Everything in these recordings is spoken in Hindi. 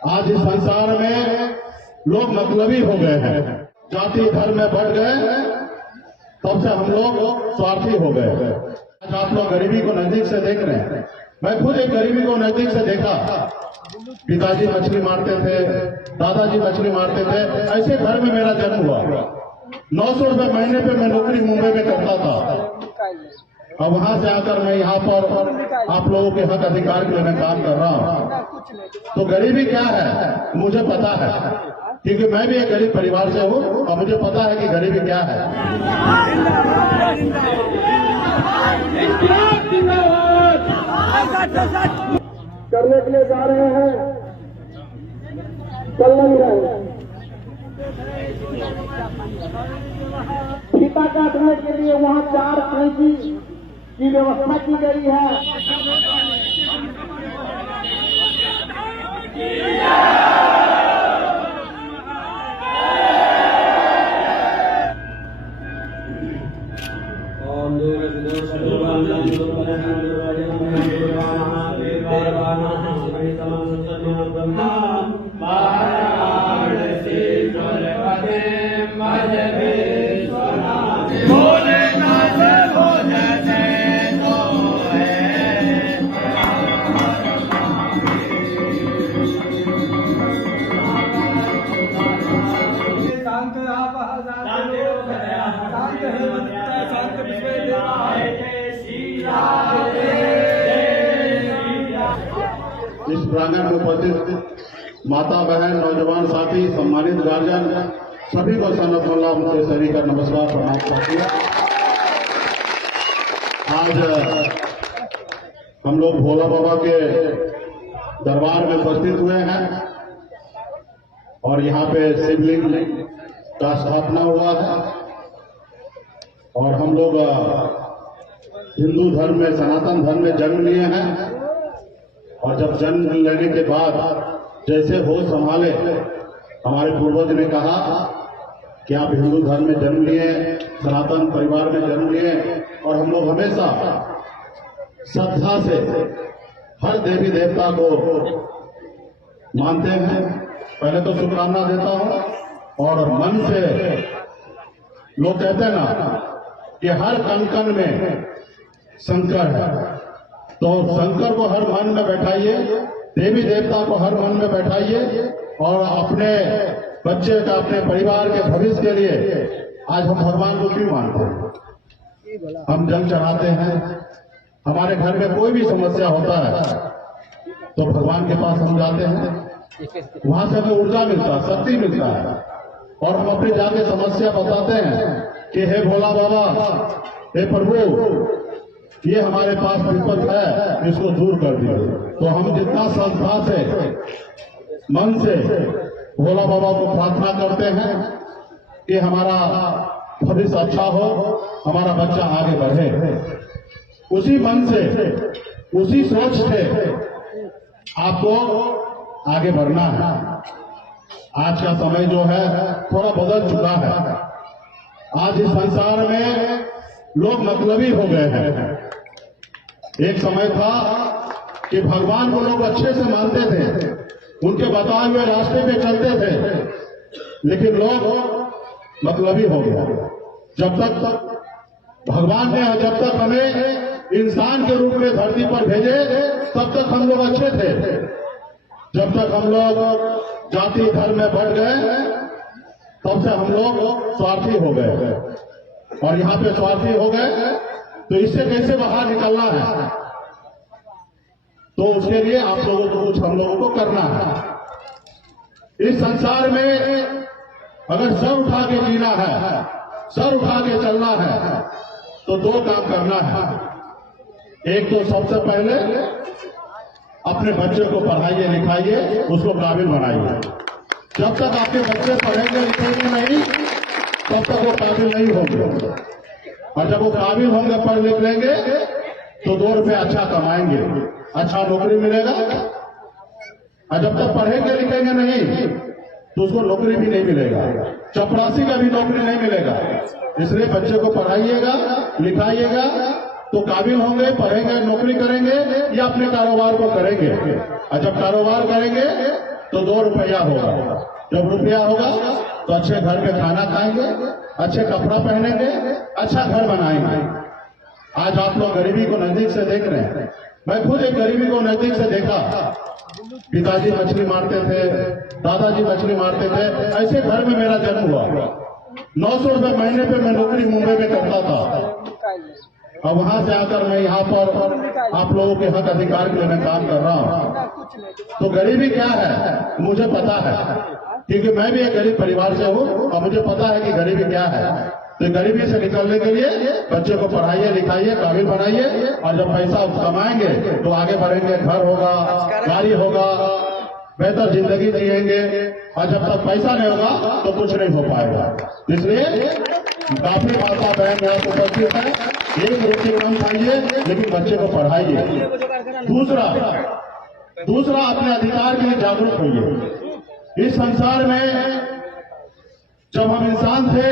आज इस संसार में लोग मतलबी हो गए हैं, जाति धर्म में बढ़ गए, तब से हम लोग स्वार्थी हो गए। आज आप लोग गरीबी को नजदीक से देख रहे हैं। मैं खुद एक गरीबी को नजदीक से देखा। पिताजी मछली मारते थे, दादाजी मछली मारते थे, ऐसे घर में मेरा जन्म हुआ। 900 रुपए महीने पे मैं नौकरी मुंबई में करता था। अब वहां से आकर मैं यहाँ पर आप लोगों के हक अधिकार के लिए मैं काम कर रहा हूँ। तो गरीबी क्या है मुझे पता है, क्योंकि मैं भी एक गरीब परिवार से हूँ और मुझे पता है कि गरीबी क्या है। करने के लिए जा रहे हैं, चल नहीं रहे। फीता काटने के लिए वहाँ 4 कैंची की व्यवस्था की गई है। इस प्रांगण में उपस्थित माता बहन नौजवान साथी सम्मानित गार्जियन सभी को सन्नतुल्लाह उनके सभी का नमस्कार प्रणाम करती है। आज हम लोग भोला बाबा के दरबार में उपस्थित हुए हैं और यहाँ पे शिवलिंग का स्थापना हुआ है और हम लोग हिंदू धर्म में सनातन धर्म में जन्म लिए हैं और जब जन्म लेने के बाद जैसे होश संभाले, हमारे पूर्वज ने कहा कि आप हिंदू धर्म में जन्म लिए, सनातन परिवार में जन्म लिए और हम लोग हमेशा श्रद्धा से हर देवी देवता को मानते हैं। पहले तो शुभकामना देता हूं और मन से लोग कहते हैं ना कि हर कण कण में शंकर है, तो शंकर को हर मन में बैठाइए, देवी देवता को हर मन में बैठाइए और अपने बच्चे का, अपने परिवार के भविष्य के लिए आज हम भगवान को क्यों मानते हैं? हम जल चढ़ाते हैं, हमारे घर में कोई भी समस्या होता है तो भगवान के पास हम जाते हैं, वहां से हमें ऊर्जा मिलता है, शक्ति मिलता है और हम अपनी जाके समस्या बताते हैं कि हे भोला बाबा, हे प्रभु, ये हमारे पास विपद है, इसको दूर कर दिए। तो हम जितना श्रद्धा से मन से भोला बाबा को प्रार्थना करते हैं कि हमारा भविष्य अच्छा हो, हमारा बच्चा आगे बढ़े, उसी मन से, उसी सोच से आपको आगे बढ़ना है। आज का समय जो है थोड़ा बदल चुका है। आज इस संसार में लोग मतलबी हो गए हैं। एक समय था कि भगवान को लोग अच्छे से मानते थे, उनके बताए हुए रास्ते पे चलते थे, लेकिन लोग मतलबी हो गया। जब तक भगवान ने, जब तक हमें इंसान के रूप में धरती पर भेजे, तब तक हम लोग अच्छे थे। जब तक हम लोग जाति धर्म में बढ़ गए, तब से हम लोग स्वार्थी हो गए और यहाँ पे स्वार्थी हो गए। तो इससे कैसे बाहर निकलना है? तो उसके लिए आप लोगों को कुछ हम लोगों को करना है। इस संसार में अगर सर उठा के जीना है, सर उठा के चलना है, तो 2 काम करना है। एक तो सबसे पहले अपने बच्चे को पढ़ाइए लिखाइए, उसको काबिल बनाइए। जब तक आपके बच्चे पढ़ेंगे लिखेंगे नहीं, तब तक वो काबिल नहीं होंगे, और जब वो काबिल होंगे, पढ़ लिख लेंगे, तो 2 रुपए अच्छा कमाएंगे, अच्छा नौकरी मिलेगा। और जब तक पढ़ेंगे लिखेंगे नहीं, तो उसको नौकरी भी नहीं मिलेगा, चपरासी का भी नौकरी नहीं मिलेगा। इसलिए बच्चे को पढ़ाइएगा, लिखाइएगा तो काबिल होंगे, पढ़ेंगे, नौकरी करेंगे या अपने कारोबार को करेंगे। और जब कारोबार करेंगे तो 2 रुपया होगा, जब रुपया होगा तो अच्छे घर में खाना खाएंगे, अच्छे कपड़ा पहनेंगे, अच्छा घर बनाएंगे। आज आप लोग गरीबी को नजदीक से देख रहे हैं। मैं खुद एक गरीबी को नजदीक से देखा। पिताजी मछली मारते थे, दादाजी मछली मारते थे, ऐसे घर में मेरा जन्म हुआ। 900 रुपये महीने पे मैं नौकरी मुंबई में करता था, और वहां से आकर मैं यहाँ पर आप लोगों के हक अधिकार के लिए मैं काम कर रहा हूँ। तो गरीबी क्या है मुझे पता है, क्योंकि मैं भी एक गरीब परिवार से हूँ और मुझे पता है कि गरीबी क्या है। तो गरीबी से निकलने के लिए बच्चे को पढ़ाइए, लिखाइए, काबिल बनाइए, और जब पैसा कमाएंगे तो आगे बढ़ेंगे, घर होगा, गाड़ी होगा, बेहतर जिंदगी जिएंगे। और जब तक पैसा नहीं होगा तो कुछ नहीं हो पाएगा। इसलिए काफी माता बहन यहाँ उपस्थित है, एक रोटी कम खाइए लेकिन बच्चे को पढ़ाइए। दूसरा अपने अधिकार के लिए जागरूक होइए। इस संसार में जब हम इंसान थे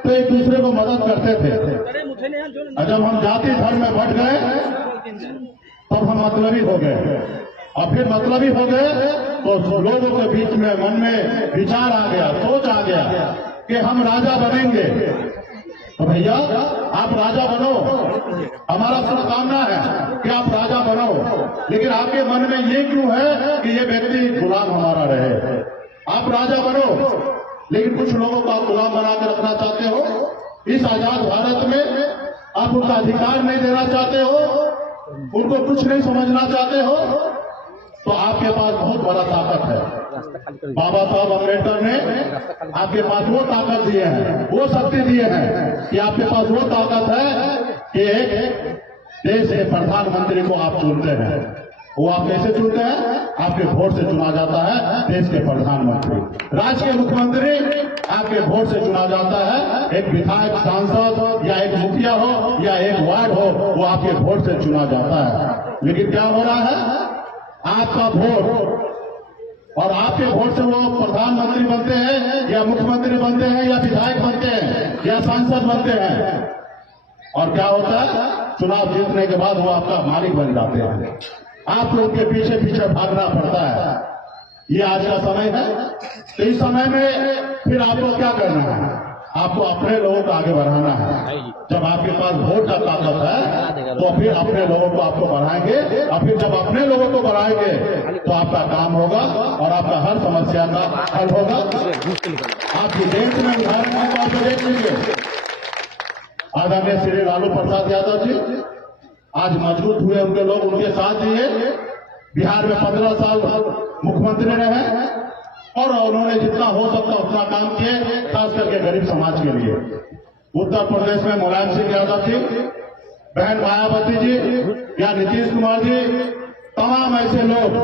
तो एक दूसरे को मदद करते थे, और जब हम जाति धर्म में बढ़ गए तब हम मतलबी हो गए, और फिर मतलबी हो गए तो लोगों के बीच में मन में विचार आ गया, सोच आ गया कि हम राजा बनेंगे। तो भैया आप राजा बनो, हमारा शुभकामना है कि आप राजा बनो, लेकिन आपके मन में ये क्यों है कि ये व्यक्ति गुलाम हमारा रहे। आप राजा बनो, लेकिन कुछ लोगों को आप गुलाम बना के रखना चाहते हो। इस आजाद भारत में आप उनका अधिकार नहीं देना चाहते हो, उनको कुछ नहीं समझना चाहते हो, तो आपके पास बहुत बड़ा ताकत है। बाबा साहब अम्बेडकर ने आपके पास वो ताकत दिए हैं, वो शक्ति दिए हैं कि आपके पास वो ताकत है कि एक देश के प्रधानमंत्री को आप चुनते हैं। वो आप कैसे चुनते हैं? आपके वोट से चुना जाता है देश के प्रधानमंत्री। राज्य के मुख्यमंत्री आपके वोट से चुना जाता है। एक विधायक, सांसद या एक मुखिया हो या एक वार्ड हो, वो आपके वोट से चुना जाता है। लेकिन क्या हो रहा है? आपका वोट और आपके वोट से वो प्रधानमंत्री बनते हैं या मुख्यमंत्री बनते हैं या विधायक बनते हैं या सांसद बनते हैं, और क्या होता है? चुनाव जीतने के बाद वो आपका मालिक बन जाते हैं। आपको उनके पीछे पीछे भागना पड़ता है। ये आज का समय है। तो इस समय में फिर आपको क्या करना है? आपको अपने लोगों को आगे बढ़ाना है। जब आपके पास वोट का ताकत है तो फिर अपने लोगों को आपको बढ़ाएंगे, और फिर जब अपने लोगों को बढ़ाएंगे तो आपका काम होगा और आपका हर समस्या का हल होगा। आपकी देश में उदाहरण के तौर पर देख लीजिए, आदरणीय श्री लालू प्रसाद यादव जी आज मजबूत हुए, उनके लोग उनके साथ दिए। बिहार में 15 साल मुख्यमंत्री रहे और उन्होंने जितना हो सकता उतना काम किए, खास करके गरीब समाज के लिए। उत्तर प्रदेश में मुलायम सिंह यादव जी, बहन मायावती जी या नीतीश कुमार जी, तमाम ऐसे लोग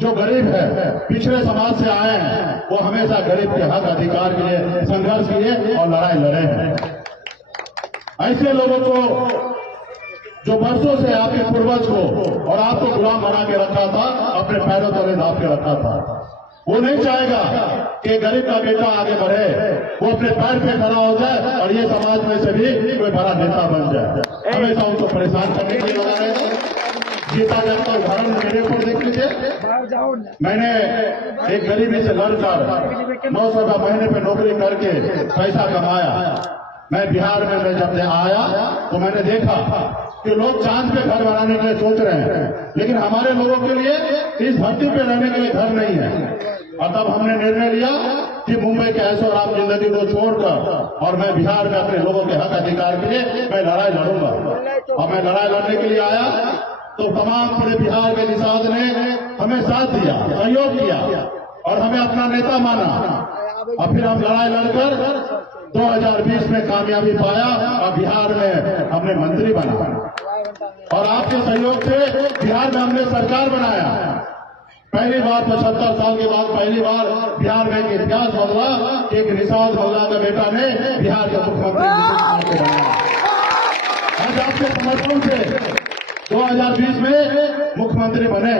जो गरीब है, पिछड़े समाज से आए हैं, वो हमेशा गरीब के हक अधिकार के लिए संघर्ष किए और लड़ाई लड़े हैं। ऐसे लोगों को जो वर्षों से आपके पूर्वज को और आपको गुलाम बना के रखा था, अपने पैरों तले दाब के रखा था, वो नहीं चाहेगा कि गरीब का बेटा आगे बढ़े, वो अपने पैर पे खड़ा हो जाए और ये समाज में से भी कोई बड़ा नेता बन जाए। हमेशा उनको परेशान करने के लिए लगा रहेगा। गीता जब का उदाहरण मेरे ऊपर देख लीजिए। मैंने एक गरीबी से लड़कर 900 रुपये महीने पे नौकरी करके पैसा कमाया। मैं बिहार में जब आया तो मैंने देखा कि लोग चांद पे घर बनाने के लिए सोच रहे हैं, लेकिन हमारे लोगों के लिए इस धरती पे रहने के लिए घर नहीं है। और तब हमने निर्णय लिया कि मुंबई के ऐशो आराम जिंदगी को छोड़कर और मैं बिहार में अपने लोगों के हक अधिकार के लिए मैं लड़ाई लड़ूंगा। और मैं लड़ाई लड़ने के लिए आया तो तमाम पूरे बिहार के निषाद ने हमें साथ दिया, सहयोग किया और हमें अपना नेता माना। और फिर हम लड़ाई लड़कर 2020 में कामयाबी पाया और बिहार में हमने मंत्री बना, और आपके सहयोग से बिहार में हमने सरकार बनाया। पहली बार 75 साल के बाद पहली बार बिहार में एक इतिहास बदला, एक निषाद मल्ला का बेटा ने बिहार के मुख्यमंत्री बनाया। आज आपके समर्थन से 2020 में मुख्यमंत्री बने,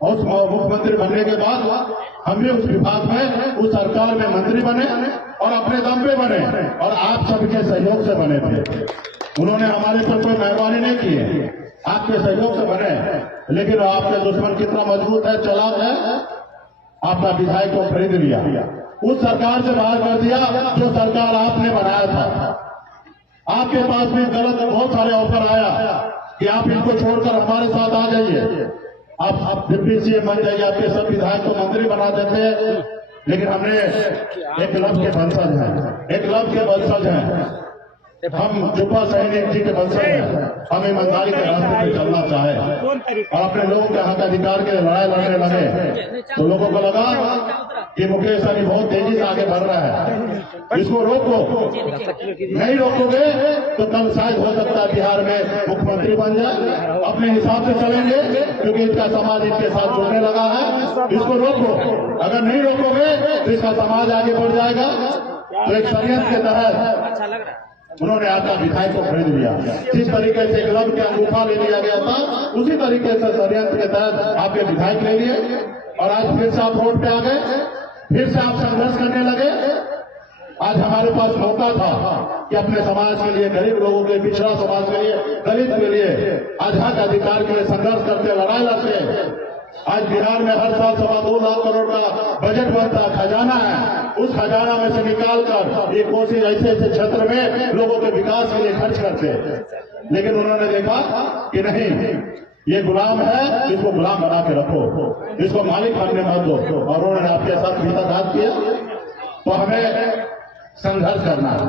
और उस मुख्यमंत्री बनने के बाद हम भी उस विभाग में, उस सरकार में मंत्री बने और अपने दम पे बने, और आप सबके सहयोग से बने थे। उन्होंने हमारे पर कोई मेहरबानी नहीं की है, आपके सहयोग से बने, लेकिन आपके दुश्मन कितना मजबूत है, चालाक है, आपका विधायक को खरीद लिया, उस सरकार से बाहर कर दिया जो सरकार आपने बनाया था। आपके पास भी गलत बहुत सारे ऑफर आया कि आप इनको छोड़कर हमारे साथ आ जाइए, आप डिप्टी सीएम बन जाइए, आपके सब विधायक को मंत्री बना देते हैं। लेकिन हमने एक लव के वंशज हैं, हम जुब्बा सैनिक जी के वंशज हैं, हम ईमानदारी के रास्ते पे चलना चाहे और अपने लोगों के हक अधिकार के लिए लड़ाई लड़ने लगे तो लोगों को लगा कि मुकेश सहनी बहुत तेजी से आगे बढ़ रहा है, इसको रोको, नहीं रोकोगे तो कल शायद हो सकता है बिहार में मुख्यमंत्री बन जाए। अपने हिसाब से चलेंगे क्योंकि इसका समाज इनके साथ जुड़ने लगा है, इसको रोको, अगर नहीं रोकोगे तो इसका समाज आगे बढ़ जाएगा। तो एक षड्यंत्र के तहत उन्होंने आपका विधायक को खरीद लिया, जिस तरीके से क्लब के अंगूठा ले लिया गया था उसी तरीके से षड्यंत्र के तहत आपके विधायक ले लिए और आज फिर से आप रोड पे आ गए, फिर से आप संघर्ष करने लगे। आज हमारे पास मौका था कि अपने समाज के लिए, गरीब लोगों के, पिछड़ा समाज के लिए, दलित के लिए आज हक अधिकार के लिए संघर्ष करते, लड़ाई लड़ते। आज बिहार में हर साल 2.25 लाख करोड़ का बजट बनता, खजाना है, उस खजाना में से निकालकर ये कोशिश ऐसे क्षेत्र में लोगों के विकास के लिए खर्च करते। लेकिन उन्होंने देखा कि नहीं, ये गुलाम है, इसको गुलाम बना के रखो, इसको मालिक बनने मत दो, और उन्होंने आपके साथ विश्वासघात किया। तो हमें संघर्ष करना है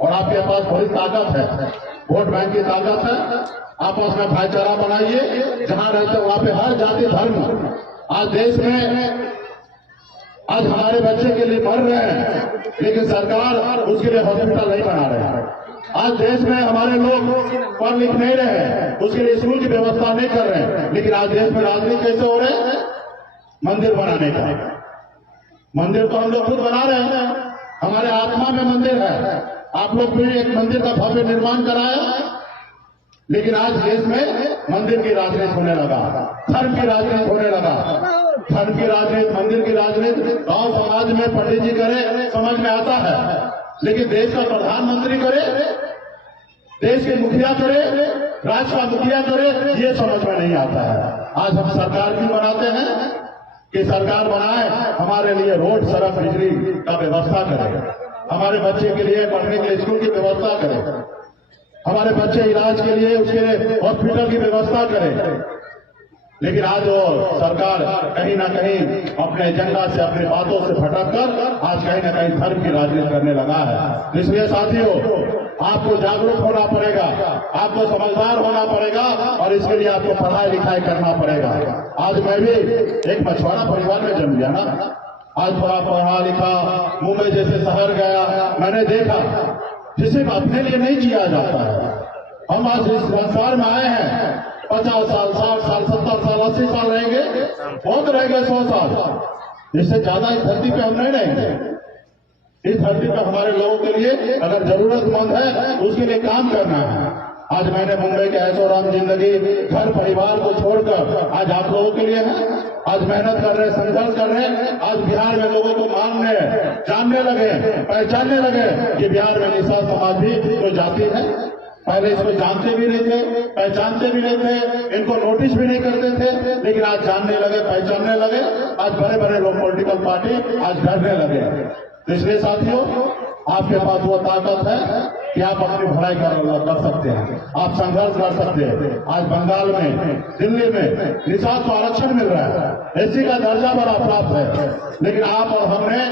और आपके पास बड़ी ताकत है, वोट बैंक की ताकत है, आपस में भाईचारा बनाइए, जहां रहते वहां पे हर जाति धर्म। आज देश में आज हमारे बच्चे के लिए पढ़ रहे हैं, लेकिन सरकार उसके लिए हॉस्पिटल नहीं बना रहे हैं। आज देश में हमारे लोग पढ़ लिख नहीं रहे हैं, उसके लिए स्कूल की व्यवस्था नहीं कर रहे हैं। लेकिन आज देश में राजनीति कैसे हो रहे हैं? मंदिर बनाने का। मंदिर तो हम लोग खुद बना रहे हैं, हमारे आत्मा में मंदिर है। आप लोग भी एक मंदिर का भव्य निर्माण कराया, लेकिन आज देश में मंदिर की राजनीति होने लगा, धर्म की राजनीति होने लगा। धर्म की राजनीति, मंदिर की राजनीति गांव समाज में पंडित जी करे समझ में आता है, लेकिन देश का प्रधानमंत्री करे, देश के मुखिया करे, राज्य का मुखिया करे, ये समझ में नहीं आता है। आज हम सरकार भी बनाते हैं कि सरकार बनाए, हमारे लिए रोड, सड़क, बिजली का व्यवस्था करे, हमारे बच्चे के लिए पढ़ने के लिए स्कूल की व्यवस्था करे, हमारे बच्चे इलाज के लिए उसके हॉस्पिटल की व्यवस्था करें। लेकिन आज वो सरकार कहीं ना कहीं अपने एजेंडा से, अपनी बातों से भटककर आज कहीं ना कहीं धर्म की राजनीति करने लगा है। इसलिए साथियों, आपको जागरूक होना पड़ेगा, आपको समझदार होना पड़ेगा और इसके लिए आपको पढ़ाई लिखाई करना पड़ेगा। आज मैं भी एक मछुआरा परिवार में जन्म लिया ना, आज थोड़ा पढ़ा लिखा, मुंबई जैसे शहर गया, मैंने देखा जिसे अपने लिए नहीं जिया जाता है। हम आज इस संसार में आए हैं, 50 साल, 60 साल, 70 साल, 80 साल रहेंगे, बहुत रहेंगे 100 साल, इससे ज्यादा इस धरती पे हम नहीं रहेंगे। इस धरती पर हमारे लोगों के लिए अगर जरूरतमंद है उसके लिए काम करना है। आज मैंने मुंबई के ऐशोआराम जिंदगी, घर परिवार को छोड़कर आज आप लोगों के लिए है, आज मेहनत कर रहे, संघर्ष कर रहे हैं। आज बिहार में लोगों को मानने, जानने लगे, पहचानने लगे कि बिहार में निषाद समाज भी कोई जाति है। पहले इसको जानते भी नहीं थे, पहचानते भी नहीं थे, इनको नोटिस भी नहीं करते थे, लेकिन आज जानने लगे, पहचानने लगे। आज बड़े बड़े लोग, पॉलिटिकल पार्टी आज डरने लगे। तो इसलिए साथियों, आपके पास वो ताकत है कि आप अपनी भलाई कर सकते हैं, आप संघर्ष कर सकते हैं। आज बंगाल में, दिल्ली में निषाद को आरक्षण मिल रहा है, एससी का दर्जा बड़ा प्राप्त है, लेकिन आप और हमने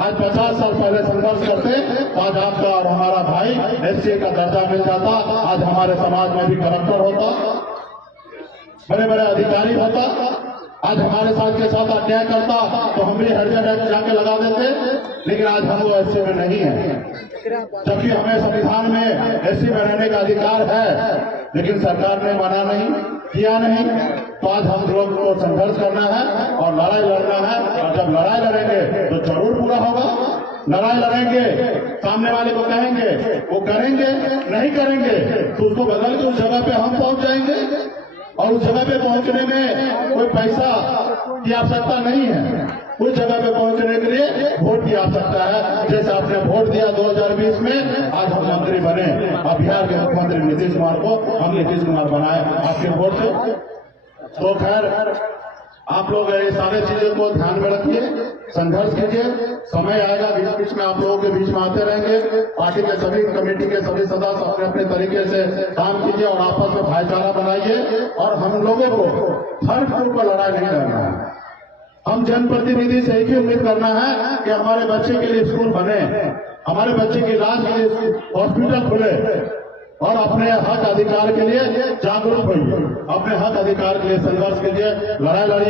आज 50 साल पहले संघर्ष करते तो आज आपका और हमारा भाई एससी का दर्जा मिल जाता, आज हमारे समाज में भी कलेक्टर होता, बड़े बड़े अधिकारी होता, आज हमारे साथ के साथ अन्याय करता तो हम भी हर जगह जाके लगा देते। लेकिन आज हम वो एससी में नहीं है, जबकि हमें संविधान में एससी में रहने का अधिकार है, लेकिन सरकार ने माना नहीं, किया नहीं। तो आज हम लोग को संघर्ष करना है और लड़ाई लड़ना है, और जब लड़ाई लड़ेंगे तो जरूर पूरा होगा। लड़ाई लड़ेंगे, सामने वाले को कहेंगे, वो करेंगे, नहीं करेंगे तो उसको बदल के उस जगह पे हम पहुंच जाएंगे। और उस जगह पे पहुंचने में कोई पैसा की आवश्यकता नहीं है, उस जगह पे पहुंचने के लिए वोट की आवश्यकता है। जैसे आपने वोट दिया 2020 में, आज हम मंत्री बने। अब बिहार के मुख्यमंत्री नीतीश कुमार को हम नीतीश कुमार बनाए आपके वोट से। तो खैर आप लोग ये सारे चीजों को ध्यान में रखिए, संघर्ष कीजिए। समय आएगा, बीच बीच में आप लोगों के बीच में आते रहेंगे। पार्टी के सभी कमेटी के सभी सदस्य अपने अपने तरीके से काम कीजिए और आपस में भाईचारा बनाइए। और हम लोगों को धर्म के ऊपर लड़ाई नहीं लड़ना है। हम जनप्रतिनिधि से एक ही उम्मीद करना है कि हमारे बच्चे के लिए स्कूल बने, हमारे बच्चे के इलाज के लिए हॉस्पिटल खुले और अपने हक अधिकार के लिए जागरूक होइए, अपने हक अधिकार के लिए संघर्ष कीजिए, लड़ाई लड़िए।